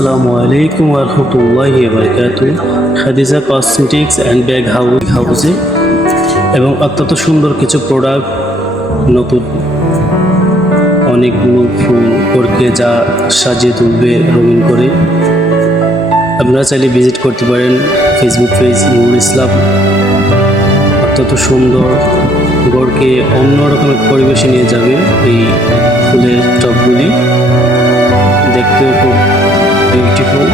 আসসালামু আলাইকুম ওয়া রাহমাতুল্লাহি ওয়া বারাকাতুহু। খাদিজা কসমেটিক্স অ্যান্ড ব্যাগ হাউসে এবং অত্যন্ত সুন্দর কিছু প্রোডাক্ট, নতুন অনেকগুলো ফুল করকে যা সাজিয়ে তুলবে রঙিন করে। আপনারা চাইলে ভিজিট করতে পারেন ফেসবুক পেজ নুরুল ইসলাম। অত্যন্ত সুন্দর গড়কে অন্যরকম এক পরিবেশে নিয়ে যাবে এই ফুলের টবগুলি, দেখতেও খুব বিউটিফুল।